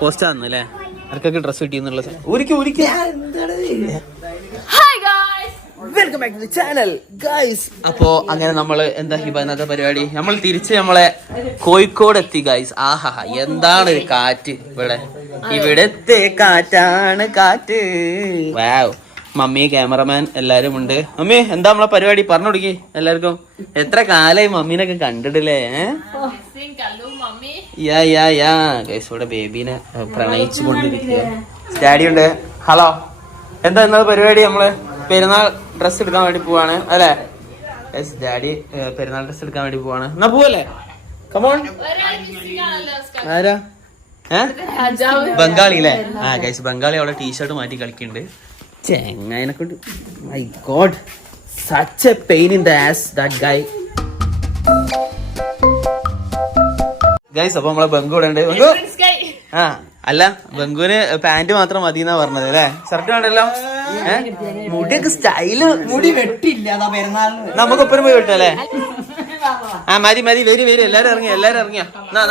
Post ആണല്ലേ ആർക്കൊക്കെ dress കിട്ടിയെന്നുള്ള welcome back to channel guys. അപ്പോ അങ്ങനെ നമ്മള് എന്താ ഹിബ ഇന്നത്തെ പരിപാടി, നമ്മൾ തിരിച്ച് നമ്മളെ കോഴിക്കോട് എത്തി ഗൈസ്. ആഹാ എന്താണ് ഒരു കാറ്റ് ഇവിടെ, ഇവിടത്തെ കാറ്റാണ് കാറ്റ്. വാവ്. മമ്മി, ക്യാമറമാൻ എല്ലാരും ഉണ്ട്. മമ്മി എന്താ നമ്മളെ പരിപാടി പറഞ്ഞു കൊടുക്കി എല്ലാവർക്കും. എത്ര കാലായി മമ്മീനൊക്കെ കണ്ടിട്ടില്ലേ? ഗൈസ് ഇവിടെ ബേബീനെ പ്രണയിച്ചു കൊണ്ടിരിക്കുക. ഡാഡി ഉണ്ട്. ഹലോ, എന്താ ഇന്നത്തെ പരിപാടി? നമ്മള് പെരുന്നാൾ ഡ്രസ് എടുക്കാൻ വേണ്ടി പോവാണ് അല്ലെ? ഡാഡി പെരുന്നാൾ ഡ്രസ് എടുക്കാൻ വേണ്ടി പോവാണ്. എന്നാ പോവല്ലേ? കമോൺ. ആരാ? ബംഗാളി അല്ലേ? ആ ഗൈസ് ബംഗാളി അവിടെ ടീഷർട്ട് മാറ്റി കളിക്കുന്നുണ്ട്. ചെങ്ങായിനെ കൊണ്ട് my God such A pain in the as that guy. Guys അപ്പൊ നമ്മളെ ബംഗു ഇവിടെ ഉണ്ട്. ബംഗു ആ അല്ല, ബംഗുവിന് പാന്റ് മാത്രം മതി എന്നാ പറഞ്ഞത് അല്ലേ? ഷർട്ട് വേണ്ടല്ലോ. മുടിയൊക്കെ സ്റ്റൈല്, മുടി വെട്ടില്ല നമുക്കൊപ്പം പോയി വെട്ടല്ലേ? ആ മതി മതി, വരി വരി, എല്ലാരും ഇറങ്ങിയ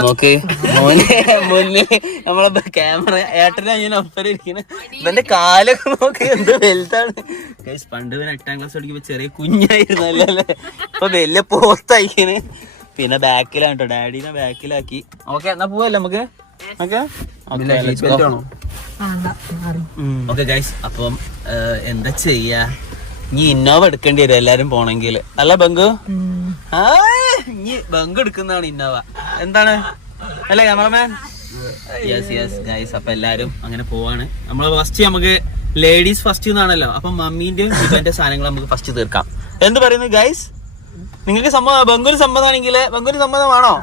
നോക്ക് മോനെ മുന്നിൽ നമ്മളെ ക്യാമറ ഏട്ടനെ ഞാൻ ഒപ്പം ഇരിക്കുന്നത്. ഇവന്റെ കാലൊക്കെ നോക്ക് എന്ത് വലുതാണ്. പണ്ട് ഇവൻ 8ാം ക്ലാസ് പഠിക്കുമ്പോ ചെറിയ കുഞ്ഞായിരുന്നല്ലേ അല്ലേ? ഇപ്പൊ വലിയ പോസ്റ്റായിക്കണ്. പിന്നെ ബാക്കിലാണ് കേട്ടോ, ഡാഡിനെ ബാക്കിലാക്കി. ഓക്കെ എന്നാ പോവല്ലേ നമുക്ക്? ഓക്കെ ഗൈസ്, അപ്പം എന്താ ചെയ്യാ, ഇനി ഇന്നോവ എടുക്കേണ്ടി വരും എല്ലാരും പോണെങ്കിൽ അല്ല ബംഗു? ഇനി ബംഗു എടുക്കുന്നതാണ് ഇന്നോവ. എന്താണ് അല്ലേ ക്യാമറമാൻ? Yes guys. അപ്പൊ എല്ലാരും അങ്ങനെ പോവാണ്. നമ്മള് ഫസ്റ്റ് നമുക്ക് ലേഡീസ് ഫസ്റ്റ് എന്നാണല്ലോ, അപ്പൊ മമ്മീന്റെയും ഇവന്റെ സാധനങ്ങൾ നമുക്ക് ഫസ്റ്റ് തീർക്കാം. എന്ത് പറയുന്നു ഗൈസ്? നിങ്ങൾക്ക് സമ്മതം? ബംഗുവിന് സമ്മതമാണെങ്കിൽ ബംഗുവിന് സമ്മതമാണോ?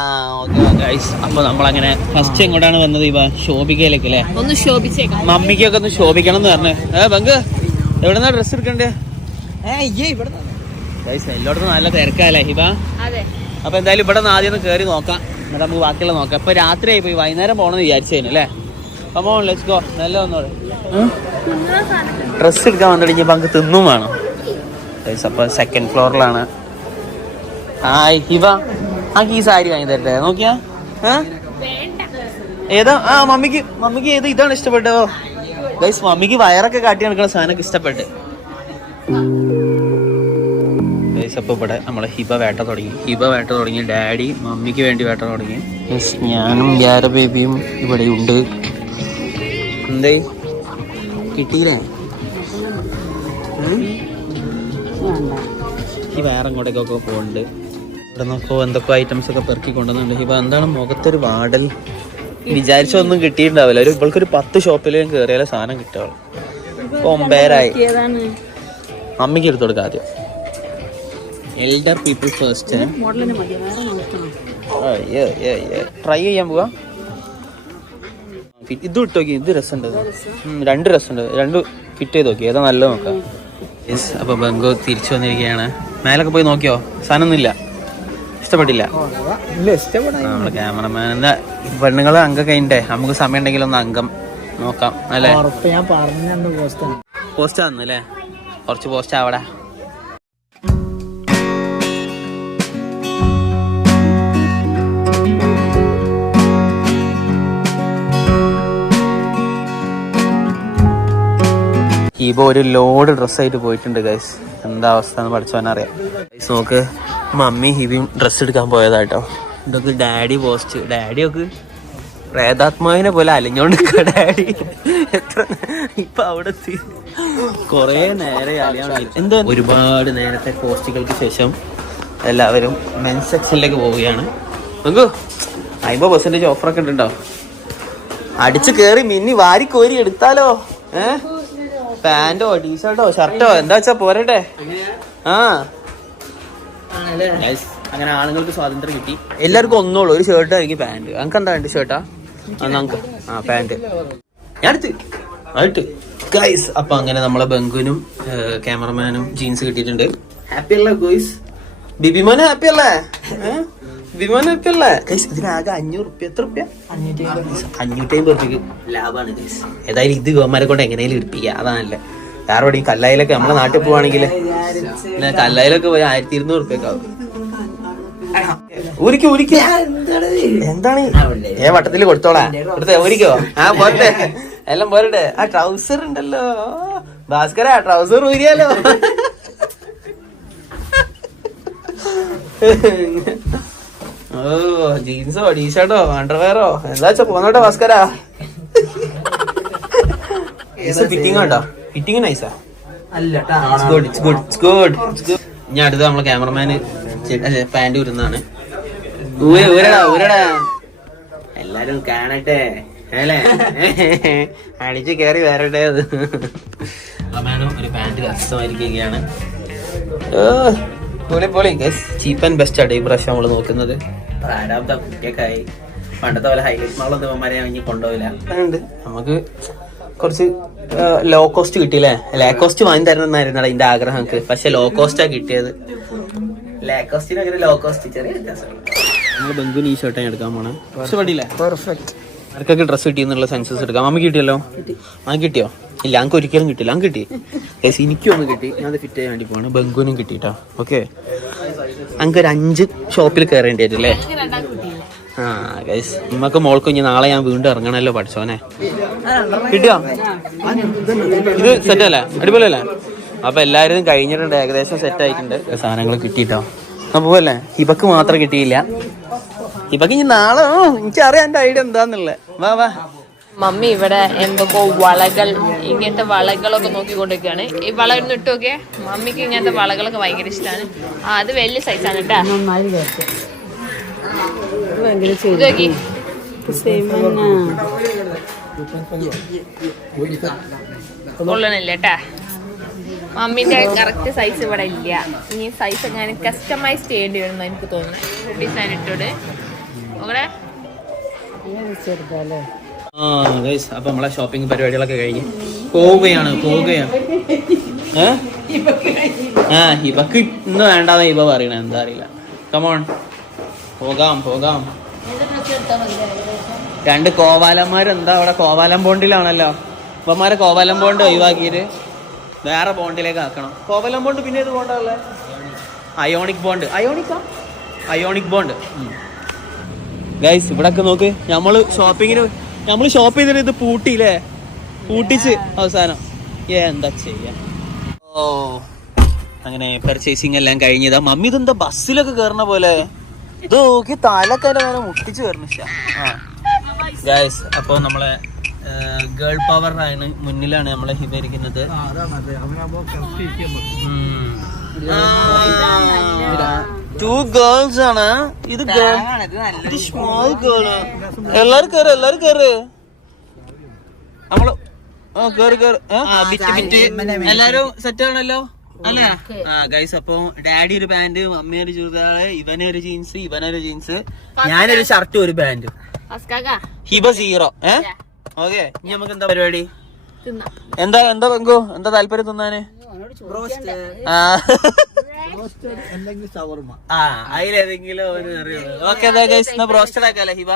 ആ ഓക്കെ ഗൈസ്. അപ്പൊ നമ്മളങ്ങനെ ഫസ്റ്റ് എങ്ങോട്ടാണ് വന്നത്? ഇവ ശോഭിക്കയിലേക്ക് അല്ലേ? ഒന്ന് ശോഭിച്ചേക്കാം, മമ്മിക്കൊക്കെ ഒന്ന് ശോഭിക്കണം എന്ന് പറഞ്ഞു. ബംഗു എവിടെന്നാ ഡ്രസ് എടുക്കണ്ടേ? ഗൈസ് എല്ലായിടത്തും നല്ല തിരക്കല്ലേ ഹിബ? അപ്പൊ എന്തായാലും ഇവിടെ നിന്ന് ആദ്യം ഒന്ന് കയറി നോക്കാം, എന്നിട്ട് നമുക്ക് ബാക്കിയുള്ള നോക്കാം. ഇപ്പൊ രാത്രി ആയി പോയി, വൈകുന്നേരം പോകണമെന്ന് വിചാരിച്ചേനു അല്ലേ? അപ്പൊ ലെറ്റ്സ് ഗോ. നല്ല ഒന്നോടെ ഡ്രസ് എടുക്കാൻ വന്നിട്ട് നമുക്ക് തിന്നും വേണം ഗൈസ്. അപ്പൊ സെക്കൻഡ് ഫ്ലോറിലാണ്. ഹിബ ഈ സാരി വാങ്ങി തരട്ടെ? നോക്കിയാ ഏതാ? മമ്മിക്ക് ഏത് ഇതാണ് ഇഷ്ടപ്പെട്ടോ ഗൈസ്? മമ്മിക്ക് വയറൊക്കെ കാട്ടി നടക്കുന്ന സാധനമൊക്കെ ഇഷ്ടപ്പെട്ട് ഗൈസ്. അപ്പൊ ഇവിടെ നമ്മളെ ഹിബ വേട്ട തുടങ്ങി. ഡാഡി മമ്മിക്ക് വേണ്ടി വേട്ട തുടങ്ങി. ഞാനും യാര ബേബിയും ഇവിടെ ഉണ്ട്. എന്തേ കിട്ടിയില്ലേ? ഈ വേറെ അങ്ങോട്ടേക്കൊക്കെ പോകുന്നുണ്ട്. ഇവിടെ നോക്കോ എന്തൊക്കെ ഐറ്റംസ് ഒക്കെ പെറുക്കി കൊണ്ടുവന്നുണ്ട്. ഇപ്പൊ എന്താണ് മുഖത്തൊരു വാടൽ? വിചാരിച്ചൊന്നും കിട്ടിയിട്ടുണ്ടാവില്ല. ഇവൾക്കൊരു 10 ഷോപ്പിലും കയറിയാലേ സാധനം കിട്ടാവുള്ളൂ. കൊമ്പേരായി. മമ്മിക്ക് എടുത്തു കൊടുക്കാം ആദ്യം. Elder people first. ട്രൈ ചെയ്യാൻ പോവാ. ഇത് ഇട്ട് നോക്കി, ഇത് രസമുണ്ട്. 2 രസമുണ്ട്, 2 ഫിറ്റ് ചെയ്ത് നോക്കി, ഏതാ നല്ലത് നോക്കാം. അപ്പൊ ബംഗു തിരിച്ചു വന്നിരിക്കുകയാണ്. മേലൊക്കെ പോയി നോക്കിയോ? സാധനമൊന്നുമില്ല, ഇഷ്ടപ്പെട്ടില്ല. നമ്മളെ ക്യാമറമാൻ എന്താ പെണ്ണുങ്ങള് അംഗം കഴിഞ്ഞേ, നമുക്ക് സമയം ഉണ്ടെങ്കിൽ ഒന്ന് അംഗം നോക്കാം അല്ലേ? പോസ്റ്റ് ആന്നല്ലേ? കുറച്ച് പോസ്റ്റ് ആവടാ. ഇപ്പൊ ഒരു ലോഡ് ഡ്രസ്സായിട്ട് പോയിട്ടുണ്ട് ഗൈസ്. എന്താ അവസ്ഥ എന്ന് പഠിച്ചവനറിയാം ഗൈസ്. നോക്ക്, മമ്മി ഹിബിയും ഡ്രസ്സ് എടുക്കാൻ പോയതാട്ടോ. ഇതൊക്കെ ഡാഡി പോസ്റ്റ്. ഡാഡി ഒക്കെ പ്രേതാത്മാവിനെ പോലെ അലഞ്ഞോണ്ട് ഡാഡി. എത്ര ഇപ്പൊ അവിടെ കൊറേ നേരെ അലയാണ്. എന്താ ഒരുപാട് നേരത്തെ പോസ്റ്റുകൾക്ക് ശേഷം എല്ലാവരും മെൻസ് സെക്ഷനിലേക്ക് പോവുകയാണ്. നമുക്ക് 50% ഓഫറൊക്കെ ഉണ്ടോ? അടിച്ചു കേറി മിന്നി വാരി കോരി എടുത്താലോ? പാന്റോ ടീഷർട്ടോ ഷർട്ടോ എന്താ വെച്ചാ പോരട്ടെ. അങ്ങനെ ആണുങ്ങൾക്ക് സ്വാതന്ത്ര്യം കിട്ടി. എല്ലാവർക്കും ഒന്നോളൂ, ഒരു ഷർട്ട് അല്ലെങ്കിൽ പാന്റ്. നമുക്ക് എന്താ വേണ്ട? ഷർട്ടാ? നമുക്ക് പാന്റ് ഞാൻ അടുത്ത് ഗൈസ്. അപ്പൊ അങ്ങനെ നമ്മളെ ബംഗുവിനും ക്യാമറമാനും ജീൻസ് കിട്ടിയിട്ടുണ്ട്. ഹാപ്പി അല്ലേ ഗോയ്സ്? ബിബിമോനെ ഹാപ്പി അല്ലേ? ബിബിമോനെ ഹാപ്പി അല്ലേ ഗൈസ്? ഇതിനാകെ 500 റുപ്യ. എത്ര റുപ്യ? 550 റുപ്യക്ക് ലാഭമാണ് ഗൈസ്. ഏതായാലും ഇത് ഗവന്മാരെ കൊണ്ട് എങ്ങനെയും എടുപ്പിക്കുക, അതാണല്ലേ. വേറെ ഈ കല്ലായിലൊക്കെ നമ്മളെ നാട്ടിൽ പോവാണെങ്കിൽ കല്ലായിലൊക്കെ പോയി 1200 റുപ്യക്ക് ആവും. ഊരിക്ക് എന്താണ് വട്ടത്തില് കൊടുത്തോളാ എടുത്തേ ഊരിക്കോ പോരട്ടെ എല്ലാം പോരട്ടെ ആ ട്രൗസർ ഉണ്ടല്ലോ ഭാസ്കര ട്രൗസർ ഊരിയാലോ ഓ ജീൻസോ ടീഷർട്ടോ അണ്ടർവെയറോ എന്താ വെച്ചാ പോന്നോട്ടെ ഭാസ്കര ഫിറ്റിംഗ് ഉണ്ടോ ഫിറ്റിംഗ് നൈസാ ഞാൻ അടുത്ത് നമ്മളെ ക്യാമറമാന് പാന്റ് ഊരുന്നതാണ് ഊരടാ എല്ലാരും കാണട്ടെ അല്ലേ അടിച്ച് കേറി വരട്ടെ അത് ഒരു പാന്റ് കഷ്ടമായിരിക്കുകയാണ് പൊളി ചീപ്പ് ആൻഡ് ബെസ്റ്റ് ആണ് ഈ പ്രാവശ്യം നമ്മള് നോക്കുന്നത് പ്രാരാബ്ദ കുട്ടിയൊക്കെയായി പണ്ടത്തെ പോലെ ഹൈലൈറ്റ് മാളൊന്നും ഇവന്മാരെ ഇനി കൊണ്ടുപോയില്ല നമുക്ക് കുറച്ച് ലോ കോസ്റ്റ് കിട്ടിയില്ലേ ലേ കോസ്റ്റ് വാങ്ങി തരണമെന്നായിരുന്നു അതിന്റെ ആഗ്രഹം നമുക്ക് പക്ഷെ ലോ കോസ്റ്റാ കിട്ടിയത് ലേ കോസ്റ്റിന് ലോ കോസ്റ്റ് ചെറിയ വ്യത്യാസം നമ്മള് ബംഗുന് ഈ ഷർട്ട് എടുക്കാൻ പോണേ പക്ഷെ പറ്റിയില്ലേ പെർഫെക്റ്റ് ആർക്കൊക്കെ ഡ്രസ്സ് കിട്ടിയെന്നുള്ള സെൻസസ് എടുക്കാം അമ്മ കിട്ടിയല്ലോ ആ കിട്ടിയോ ഇല്ല ഞങ്ങൾക്ക് ഒരിക്കലും കിട്ടില്ല അങ്ങ് കിട്ടി എനിക്കും ഒന്ന് കിട്ടി ഞാൻ അത് ഫിറ്റ് ചെയ്യാൻ വേണ്ടി പോവാണ് ബംഗുനും കിട്ടിട്ടോ ഓക്കെ ഞങ്ങൾക്ക് ഒരു 5 ഷോപ്പിൽ കയറേണ്ടി വരും അല്ലേ ആ ഗൈസ് നമ്മക്ക് മോൾക്ക് ഇനി നാളെ ഞാൻ വീണ്ടും ഇറങ്ങണല്ലോ പഠിച്ചോനെ കിട്ടിയോ ഇത് സെറ്റ് അല്ലേ അടിപൊളിയല്ലേ അപ്പൊ എല്ലാവരും കഴിഞ്ഞിട്ടുണ്ട് ഏകദേശം സെറ്റ് ആയിട്ടുണ്ട് സാധനങ്ങൾ കിട്ടിട്ടോ അപ്പൊ പോവല്ലേ ഹിബക്ക് മാത്രം കിട്ടിയില്ല ഹിബക്ക് ഇനി നാളെ എനിക്കറിയാം എന്റെ ഐഡിയ എന്താന്നുള്ളത് വാ മമ്മി ഇവിടെ എന്തൊക്കെ വളകൾ ഇങ്ങനത്തെ വളകളൊക്കെ നോക്കിക്കൊണ്ടിരിക്കുകയാണ് ഈ വള ഒന്ന് ഇട്ട് നോക്കിയേ മമ്മിക്ക് ഇങ്ങനത്തെ വളകളൊക്കെ ഭയങ്കര ഇഷ്ടമാണ് അത് വലിയ സൈസാണ് കേട്ടാ കൊള്ളണില്ല കേട്ടാ മമ്മിന്റെ കറക്റ്റ് സൈസ് ഇവിടെ ഇല്ല ഇനി സൈസ് ഞാൻ കസ്റ്റമൈസ് ചെയ്യേണ്ടി വരുന്ന എനിക്ക് തോന്നുന്നു ഡിസൈൻ ഇട്ടോട് അവിടെ അപ്പൊ നമ്മളെ ഷോപ്പിംഗ് പരിപാടികളൊക്കെ കഴിഞ്ഞ് പോവുകയാണ് ഹിബക്ക് ഇന്ന് വേണ്ടാന്ന് ഹിബ പറയണ എന്താ അറിയില്ല കമോൺ പോകാം 2 കോവാലന്മാരെന്താ അവിടെ കോവാലം ബോണ്ടിലാണല്ലോ ഇപ്പന്മാരെ കോവാലം ബോണ്ട് ഒഴിവാക്കിയിട്ട് വേറെ ബോണ്ടിലേക്ക് ആക്കണം കോവാലം ബോണ്ട് പിന്നെ ഏത് ബോണ്ടല്ലേ അയോണിക് ബോണ്ട് ഗൈസ് ഇവിടൊക്കെ നോക്ക് നമ്മള് ഷോപ്പ് ചെയ്തിട്ട് ഇത് പൂട്ടിച്ച് അവസാനം എന്താ ചെയ്യാ ഓ അങ്ങനെ പർച്ചേസിങ് എല്ലാം കഴിഞ്ഞതാ മമ്മി ഇതെന്താ ബസ്സിലൊക്കെ കേറണ പോലെ ഇത് നോക്കി തലക്കര മുട്ടിച്ച് കയറണ ഗൈസ് അപ്പൊ നമ്മളെ ഗേൾ പവർ ആണ് മുന്നിലാണ് നമ്മളെ ഹിബ ഇരിക്കുന്നത് 2 ഗേൾസ് ആണ് ഇത് സ്മോൾ ഗേള് എല്ലാരും കേറ് നമ്മള് എല്ലാരും സെറ്റ് ആണല്ലോ അല്ലേ ഗൈസ് അപ്പൊ ഡാഡി ഒരു പാന്റ് മമ്മി ഒരു ചുരിദാറ് ഇവനൊരു ജീൻസ് ഞാനൊരു ഷർട്ടും ഒരു പാന്റും ഹിബ 0 ഓക്കെ ഇനി നമുക്ക് എന്താ പരിപാടി എന്താ ബംഗു എന്താ താല്പര്യം തിന്നാന് അതിലേതെങ്കിലും ബ്രോസ്റ്റഡ് ആക്കാല്ലേ ഹിബ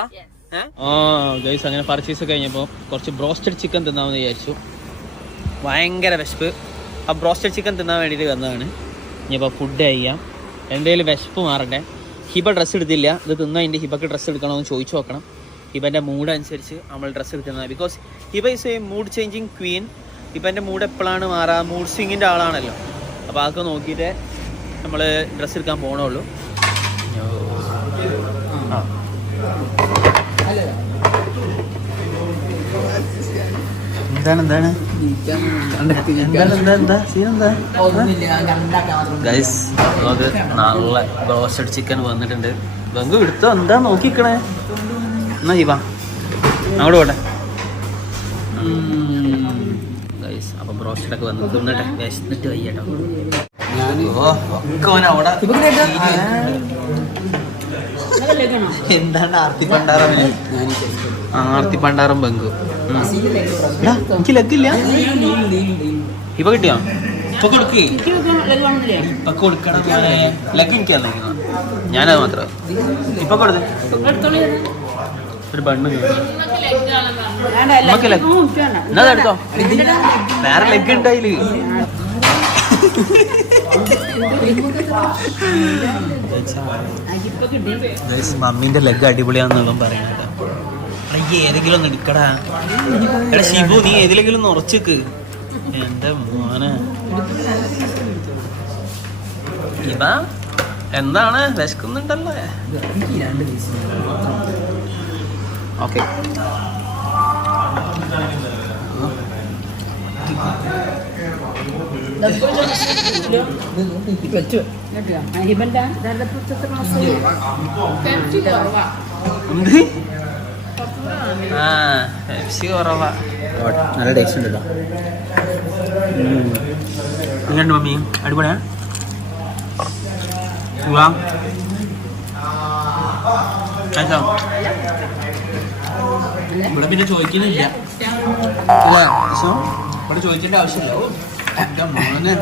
ഗൈസ് അങ്ങനെ പർച്ചേസ് കഴിഞ്ഞപ്പോ കുറച്ച് ബ്രോസ്റ്റഡ് ചിക്കൻ തിന്നാമെന്ന് വിചാരിച്ചു ഭയങ്കര വിശപ്പ് ആ ബ്രോസ്റ്റഡ് ചിക്കൻ തിന്നാൻ വേണ്ടിയിട്ട് വന്നതാണ് ഇനിയിപ്പോൾ ഫുഡ് കഴിയാം എന്തെങ്കിലും വിശപ്പ് മാറട്ടെ ഹിബ ഡ്രസ്സ് എടുത്തില്ല ഇത് തിന്നാ എൻ്റെ ഹിബക്ക് ഡ്രസ്സ് എടുക്കണമെന്ന് ചോദിച്ചു നോക്കണം ഹിബൻ്റെ മൂഡ് അനുസരിച്ച് നമ്മൾ ഡ്രസ്സ് എടുക്കുന്നത് because Hiba is a mood changing queen ഹിബൻ്റെ മൂഡ് എപ്പോഴാണ് മാറുക മൂഡ് സ്വിങ്ങിൻ്റെ ആളാണല്ലോ അപ്പോൾ അതൊക്കെ നോക്കിയിട്ട് നമ്മൾ ഡ്രസ്സ് എടുക്കാൻ പോകണുള്ളൂ എന്താണ് ഗൈസ് നമുക്ക് നല്ല ബ്രോസ്റ്റഡ് ചിക്കൻ വന്നിട്ടുണ്ട് ബംഗു എടുത്തോ എന്താ നോക്കിക്കണേ എന്നാ ഹിബ അങ്ങോട്ട് പോട്ടെ ഗൈസ് അപ്പൊ ബ്രോസ്റ്റഡ് ഒക്കെ വന്ന് തിന്നട്ടെ വിശന്നിട്ട് വയ്യട്ടോ എന്താണ് ആർത്തി പണ്ടാറം ബംഗു എനിക്ക് ലക്കില്ല ഇപ്പൊ കിട്ടിയോ ഇപ്പൊ കൊടുക്കണം ലക്ക് എനിക്കല്ല ഞാനത് മാത്രം ഇപ്പൊ കൊടുത്തു ഒരു ബണ്ണ് എന്നാ എടുത്തോ വേറെ ലെഗ് ഉണ്ടായില് മമ്മീന്റെ ലെഗ് അടിപൊളിയാണെന്നുള്ള പറയണ ഏതെങ്കിലും ഒന്ന് എടുക്കടാ. എടാ ഷിബു, നീ ഏതിലെങ്കിലും ഒന്ന് ഉറച്ചിക്ക്. എന്റെ മോനെ ഇവ എന്താണ് വിശക്കുന്നുണ്ടല്ലോ. ഓക്കെ പെപ്സി കുറവാ. നല്ല ടേസ്റ്റ് ഉണ്ടല്ലോ. എങ്ങനെയുണ്ട് മമ്മി? അടിപൊളിയാ? ഇവിടെ പിന്നെ ചോദിക്കുന്നില്ല, ഇവിടെ ചോദിക്കേണ്ട ആവശ്യമില്ല. എന്റെ മോനെ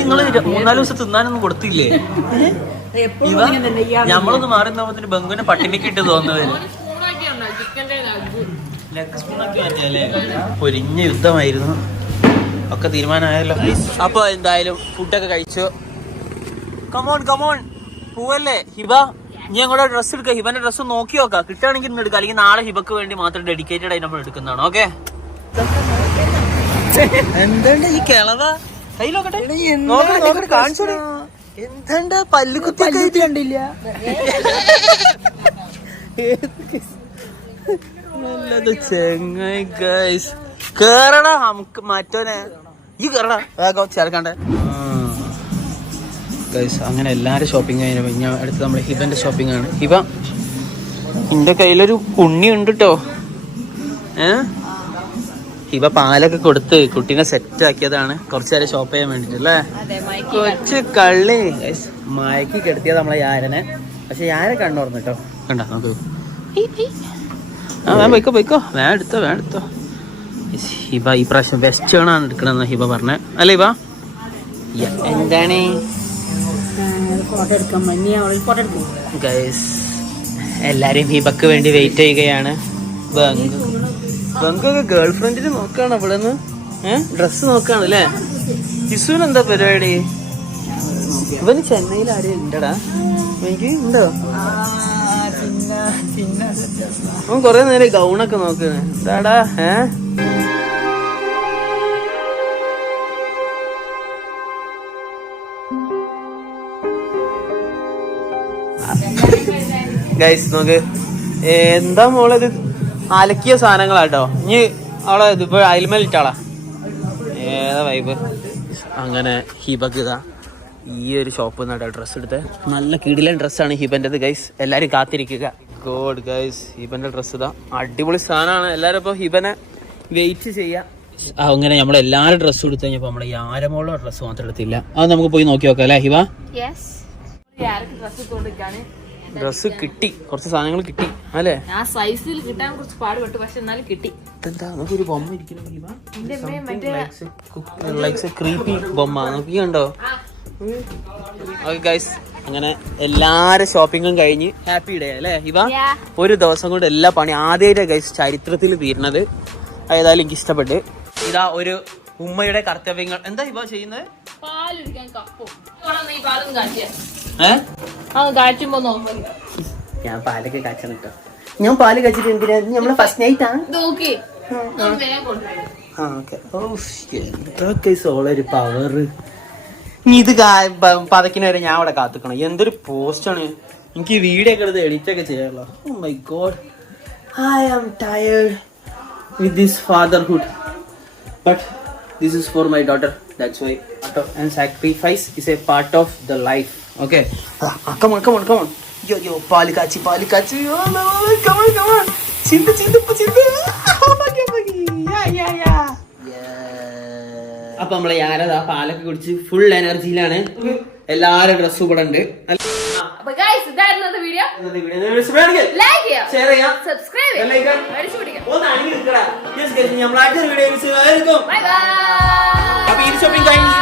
നിങ്ങള് 3-4 ദിവസം തിന്നാനൊന്നും കൊടുത്തില്ലേ? ഞമ്മളൊന്ന് മാറി നിന്നപ്പോ ബംഗുവിനെ പട്ടിണിക്ക് ഇട്ട് തോന്നുന്നില്ല. പൊരിഞ്ഞ യുദ്ധമായിരുന്നു. ഒക്കെ തീരുമാനമായല്ലോ. അപ്പൊ എന്തായാലും ഫുഡൊക്കെ കഴിച്ചു. കമോൺ കമോൺ പോവല്ലേ ഹിബ? ഇനി ഞങ്ങളുടെ ഡ്രസ്സ് എടുക്കുക. ഹിബന്റെ ഡ്രസ്സ് നോക്കി നോക്കാം, കിട്ടുകയാണെങ്കിൽ ഇന്ന് എടുക്കാം, അല്ലെങ്കിൽ നാളെ ഹിബക്ക് വേണ്ടി മാത്രം ഡെഡിക്കേറ്റഡ് ആയി നമ്മൾ എടുക്കുന്നതാണ്. ഓക്കെ എന്തുണ്ട് ഈ കിളവ കയ്യിലോക്കട്ടെ, കാണിച്ചോടെ. എന്താണ്ട് പല്ലുകുത്തി കണ്ടില്ല. നല്ലത് ചെങ്ങായി ഗൈസ്. കേറടാ നമുക്ക് മറ്റോനെ, ഈ കേറടാ ചേർക്കണ്ടേ ഗൈസ്. അങ്ങനെ എല്ലാവരും ഷോപ്പിംഗ് കഴിഞ്ഞു. ഞാൻ അടുത്ത് നമ്മുടെ ഹിബന്റെ ഷോപ്പിംഗ് ആണ്. ഹിബ, എന്റെ കയ്യിലൊരു ഉണ്ണി ഉണ്ട് കേട്ടോ. ഹിബ പാലൊക്കെ കൊടുത്ത് കുട്ടീനെ സെറ്റ് ആക്കിയതാണ് കുറച്ചു നേരം ഷോപ്പ് ചെയ്യാൻ വേണ്ടിട്ട് അല്ലേ. കൊച്ചു കള്ളി ഗൈസ്. മയക്കി കെടുത്തിയത് നമ്മളെ യാരനെ. പക്ഷെ യാരെ കണ്ണോർന്നു കേട്ടോ. കണ്ടോ നോക്കൂ. വേഗം പോയിക്കോ പോയിക്കോ, വേഗം എടുത്തോ. ഹിബ ഈ പ്രാവശ്യം വെസ്റ്റേൺ ആണ് എടുക്കണമെന്ന് ഹിബ പറഞ്ഞേ അല്ലേ ഹിബ? എന്താണ് ഗൈസ്, എല്ലാരും ഹിബക്ക് വേണ്ടി വെയിറ്റ് ചെയ്യുകയാണ്. ബങ്കൊക്കെ ഗേൾ ഫ്രണ്ടിന് നോക്കാണ് ഇവിടെ നിന്ന്. ഡ്രസ്സ് നോക്കാണ് അല്ലേ? ഹിസുവിന് എന്താ പരിപാടി? ഇവന് ചെന്നൈയിൽ ആരെയും ഉണ്ടടാ? എനിക്ക് ഉണ്ടോ? അവൻ കൊറേ നേരം ഗൗണൊക്കെ നോക്കണേ. എന്താടാ ഗൈസ് നോക്ക്, എന്താ മോളത് അലക്കിയ സാധനങ്ങളാട്ടോ. ഇനി അവളെ ഇതിപ്പോ അയൽമേലിട്ടാളാ. ഏതാ വൈബ്. അങ്ങനെ ഹിബക്ക് ഇതാ ഈ ഒരു ഷോപ്പിൽ നിന്നാണ് ഡ്രസ്സ് എടുത്ത്. നല്ല കിടിലൻ ഡ്രസ്സാണ് ഹിബൻ്റെത് ഗൈസ്. എല്ലാവരും കാത്തിരിക്കുക. ഗോഡ് ഗൈസ്, ഹിബന്റെ ഡ്രസ്സ് ഇതാ അടിപൊളി സാധനമാണ്. എല്ലാവരും ഇപ്പോൾ ഹിബനെ വെയിറ്റ് ചെയ്യാം. അങ്ങനെ നമ്മൾ എല്ലാവരും ഡ്രസ്സ് എടുത്തു കഴിഞ്ഞപ്പോൾ നമ്മുടെ യാരമോളോ ഡ്രസ്സ് മാത്രം എടുത്തില്ല. അത് നമുക്ക് പോയി നോക്കി നോക്കാം അല്ലേ ഹിബ? ഡ്രസ്സ് കിട്ടി, കുറച്ച് സാധനങ്ങൾ കിട്ടി അല്ലേ? ആ സൈസിൽ കിട്ടാൻ കുറച്ച് പാടുപെട്ടു, പക്ഷെ എന്നാലും കിട്ടി. എന്താ നമുക്കൊരു ബൊമ്മ ഇരിക്കണം ക്രീപ്പി ബൊമ്മ നോക്കി കണ്ടോ? ഓക്കെ ഗൈസ്, അങ്ങനെ എല്ലാരും ഷോപ്പിങ്ങും കഴിഞ്ഞ് ഹാപ്പി ഡേ അല്ലേ ഹിബ? ഒരു ദിവസം കൊണ്ട് എല്ലാ പണി ആദ്യമായിട്ട് ഗൈസ് ചരിത്രത്തിൽ തീർന്നത്. ഏതായാലും എനിക്ക് ഇഷ്ടപ്പെട്ട്. ഇതാ ഒരു ഉമ്മയുടെ കർത്തവ്യങ്ങൾ. എന്താ ഹിബ ചെയ്യുന്നത്? ഞാൻ പാലൊക്കെ കാച്ചണം കേട്ടോ. ഞാൻ പാല് കാച്ചിട്ട് എന്തിനാ? നമ്മളെ ഫസ്റ്റ് നൈറ്റ് ആണ്. ഒരു പവർ. ഇനി ഇത് പതക്കിന് വരെ ഞാൻ അവിടെ കാത്തിക്കണം. എന്തൊരു പോസ്റ്റാണ്. എനിക്ക് വീഡിയോ ഒക്കെ എടുത്ത് എഡിറ്റ് ഒക്കെ ചെയ്യാമല്ലോ. Oh my God, I am tired with this fatherhood, but this is for my daughter. That's why and sacrifice is a part of the life. Okay, come on. Yo paali kachi oh no, come on chinta yeah അപ്പൊ നമ്മളെ യാരതാ പാലൊക്കെ കുടിച്ച് full എനർജിയിലാണ്. എല്ലാരും ഡ്രസ്സും കൂടെ ഉണ്ട്. അപ്പൊ guys, ഇതായിരുന്നു വീഡിയോ. ലൈക്ക് ചെയ്യുക, ഷെയർ ചെയ്യുക, സബ്സ്ക്രൈബ് ചെയ്യുക. ഒന്ന് അണിഞ്ഞു നിൽക്കടാ. നമ്മളായിട്ട് ബൈ ബൈ. അപ്പൊ ഈ ഷോപ്പിംഗ് കഴിഞ്ഞ്